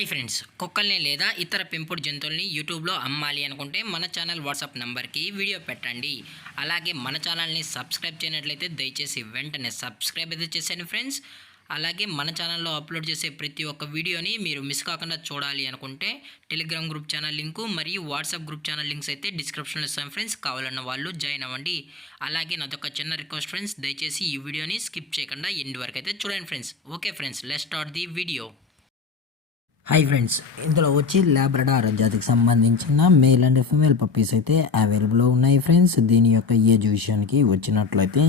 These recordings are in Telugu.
హాయ్ ఫ్రెండ్స్, కుక్కల్ని లేదా ఇతర పెంపుడు జంతువుల్ని యూట్యూబ్లో అమ్మాలి అనుకుంటే మన ఛానల్ వాట్సాప్ నెంబర్కి వీడియో పెట్టండి. అలాగే మన ఛానల్ని సబ్స్క్రైబ్ చేయనట్లయితే దయచేసి వెంటనే సబ్స్క్రైబ్ అయితే చేసేయండి ఫ్రెండ్స్. అలాగే మన ఛానల్లో అప్లోడ్ చేసే ప్రతి ఒక్క వీడియోని మీరు మిస్ కాకుండా చూడాలి అనుకుంటే టెలిగ్రామ్ గ్రూప్ ఛానల్ లింకు మరియు వాట్సాప్ గ్రూప్ ఛానల్ లింక్స్ అయితే డిస్క్రిప్షన్లో ఇస్తాను ఫ్రెండ్స్. కావాలన్న వాళ్ళు జాయిన్ అవ్వండి. అలాగే నాదొక చిన్న రిక్వెస్ట్ ఫ్రెండ్స్, దయచేసి ఈ వీడియోని స్కిప్ చేయకుండా ఎండ్ వరకు అయితే చూడండి friends. Okay friends, let's start the video. Hi friends, ఇందులో వచ్చి లాబ్రడార్ జాతికి సంబంధించిన మేల్ అండ్ ఫీమేల్ పప్పీస్ అయితే అవైలబుల్లో ఉన్నాయి ఫ్రెండ్స్. దీని యొక్క ఏజ్ విషయానికి వచ్చినట్లయితే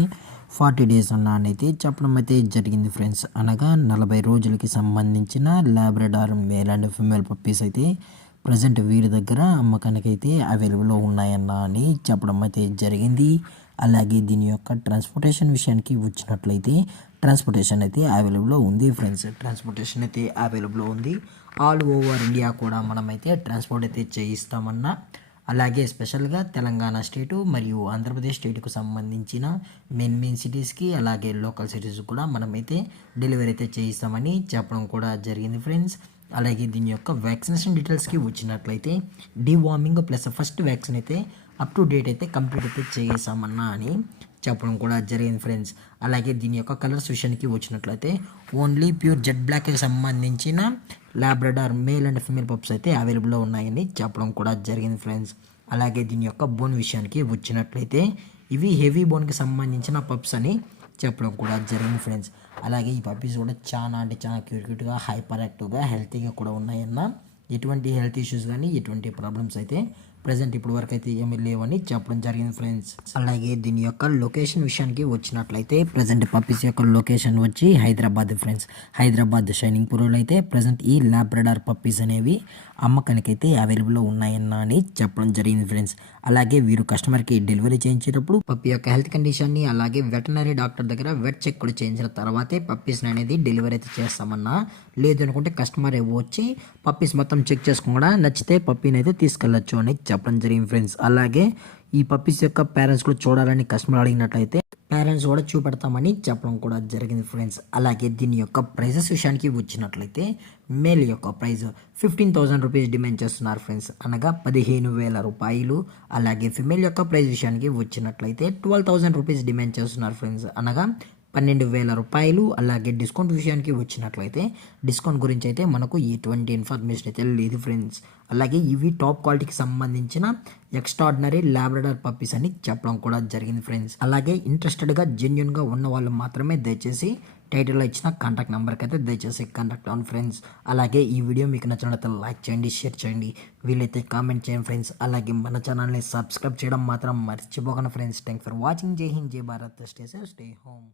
40 డేస్ అయితే చెప్పడం అయితే జరిగింది ఫ్రెండ్స్. అనగా 40 రోజులకి సంబంధించిన Labrador male and female puppies అయితే ప్రజెంట్ వీరి దగ్గర అమ్మకానికి అయితే అవైలబుల్లో ఉన్నాయని చెప్పడం అయితే జరిగింది. అలాగే దీని యొక్క ట్రాన్స్పోర్టేషన్ విషయానికి వచ్చినట్లయితే ట్రాన్స్పోర్టేషన్ అయితే అవైలబుల్లో ఉంది ఫ్రెండ్స్. ట్రాన్స్పోర్టేషన్ అయితే అవైలబుల్లో ఉంది. ఆల్ ఓవర్ ఇండియా కూడా మనమైతే ట్రాన్స్పోర్ట్ అయితే చేయిస్తామన్నా. అలాగే స్పెషల్గా తెలంగాణ స్టేటు మరియు ఆంధ్రప్రదేశ్ స్టేట్కు సంబంధించిన మెయిన్ సిటీస్కి అలాగే లోకల్ సిటీస్ కూడా మనమైతే డెలివరీ అయితే చేయిస్తామని చెప్పడం కూడా జరిగింది ఫ్రెండ్స్. అలాగే దీని యొక్క వ్యాక్సినేషన్ డీటెయిల్స్కి వచ్చినట్లయితే డీవార్మింగ్ ప్లస్ ఫస్ట్ వ్యాక్సిన్ అయితే అప్ టు డేట్ అయితే కంప్లీట్ అయితే చేసామన్నా అని చెప్పడం కూడా జరిగింది ఫ్రెండ్స్. అలాగే దీని యొక్క కలర్స్ విషయానికి వచ్చినట్లయితే ఓన్లీ ప్యూర్ జెడ్ బ్లాక్కి సంబంధించిన Labrador male and female pups అయితే అవైలబుల్లో ఉన్నాయని చెప్పడం కూడా జరిగింది ఫ్రెండ్స్. అలాగే దీని యొక్క బోన్ విషయానికి వచ్చినట్లయితే ఇవి హెవీ బోన్కి సంబంధించిన పప్స్ అని చెప్పడం కూడా జరిగింది ఫ్రెండ్స్. అలాగే ఈ పప్పీస్ కూడా చాలా క్యూట్గా హైపర్ యాక్టివ్గా హెల్తీగా కూడా ఉన్నాయన్న. ఎటువంటి హెల్త్ ఇష్యూస్ కానీ ఎటువంటి ప్రాబ్లమ్స్ అయితే ప్రజెంట్ ఇప్పుడు వరకు అయితే ఏమీ లేవని చెప్పడం జరిగింది ఫ్రెండ్స్. అలాగే దీని యొక్క లొకేషన్ విషయానికి వచ్చినట్లయితే ప్రజెంట్ పప్పీస్ యొక్క లొకేషన్ వచ్చి హైదరాబాద్ ఫ్రెండ్స్. హైదరాబాద్ షైనింగ్ పూర్లో అయితే ప్రజెంట్ ఈ లాబ్రడార్ పప్పీస్ అనేవి అమ్మకానికి అయితే అవైలబుల్లో ఉన్నాయని చెప్పడం జరిగింది ఫ్రెండ్స్. అలాగే వీరు కస్టమర్కి డెలివరీ చేయించేటప్పుడు పప్పీ యొక్క హెల్త్ కండిషన్ని అలాగే వెటనరీ డాక్టర్ దగ్గర వెట్ చెక్ కూడా చేయించిన తర్వాతే పప్పీస్ని అనేది డెలివరీ అయితే చేస్తామన్నా. లేదు అనుకుంటే కస్టమర్ వచ్చి పప్పీస్ మొత్తం చెక్ చేసుకోకుండా నచ్చితే పప్పీని అయితే తీసుకెళ్ళచ్చు అని చెప్పడం జరిగింది ఫ్రెండ్స్. అలాగే ఈ పప్పీస్ యొక్క పేరెంట్స్ కూడా చూడాలని కస్టమర్ అడిగినట్లయితే పేరెంట్స్ కూడా చూపెడతామని చెప్పడం కూడా జరిగింది ఫ్రెండ్స్. అలాగే దీని యొక్క ప్రైజెస్ విషయానికి వచ్చినట్లయితే మేల్ యొక్క ప్రైస్ 15,000 రూపీస్ డిమాండ్ చేస్తున్నారు ఫ్రెండ్స్, అనగా 15,000 రూపాయలు. అలాగే ఫిమేల్ యొక్క ప్రైస్ విషయానికి వచ్చినట్లయితే 12,000 రూపీస్ డిమాండ్ చేస్తున్నారు ఫ్రెండ్స్, అనగా 12,000 రూపాయలు. అలాగే డిస్కౌంట్ విషయానికి వచ్చినట్లయితే డిస్కౌంట్ గురించి అయితే మనకు ఎటువంటి ఇన్ఫర్మేషన్ అయితే లేదు ఫ్రెండ్స్. అలాగే ఇవి టాప్ క్వాలిటీకి సంబంధించిన ఎక్స్ట్రాడినరీ లాబ్రడార్ పప్పీస్ అని చెప్పడం కూడా జరిగింది ఫ్రెండ్స్. అలాగే ఇంట్రెస్టెడ్గా జెన్యున్గా ఉన్న వాళ్ళు మాత్రమే దయచేసి టైటిల్లో ఇచ్చిన కాంటాక్ట్ నెంబర్కి అయితే దయచేసి కాంటాక్ట్ అవ్వండి ఫ్రెండ్స్. అలాగే ఈ వీడియో మీకు నచ్చినట్లయితే లైక్ చేయండి, షేర్ చేయండి, వీలైతే కామెంట్ చేయండి ఫ్రెండ్స్. అలాగే మన ఛానల్ని సబ్స్క్రైబ్ చేయడం మాత్రం మర్చిపోకండి ఫ్రెండ్స్. Thank for watching. జై హింద్, జై Bharat, stay safe, stay home.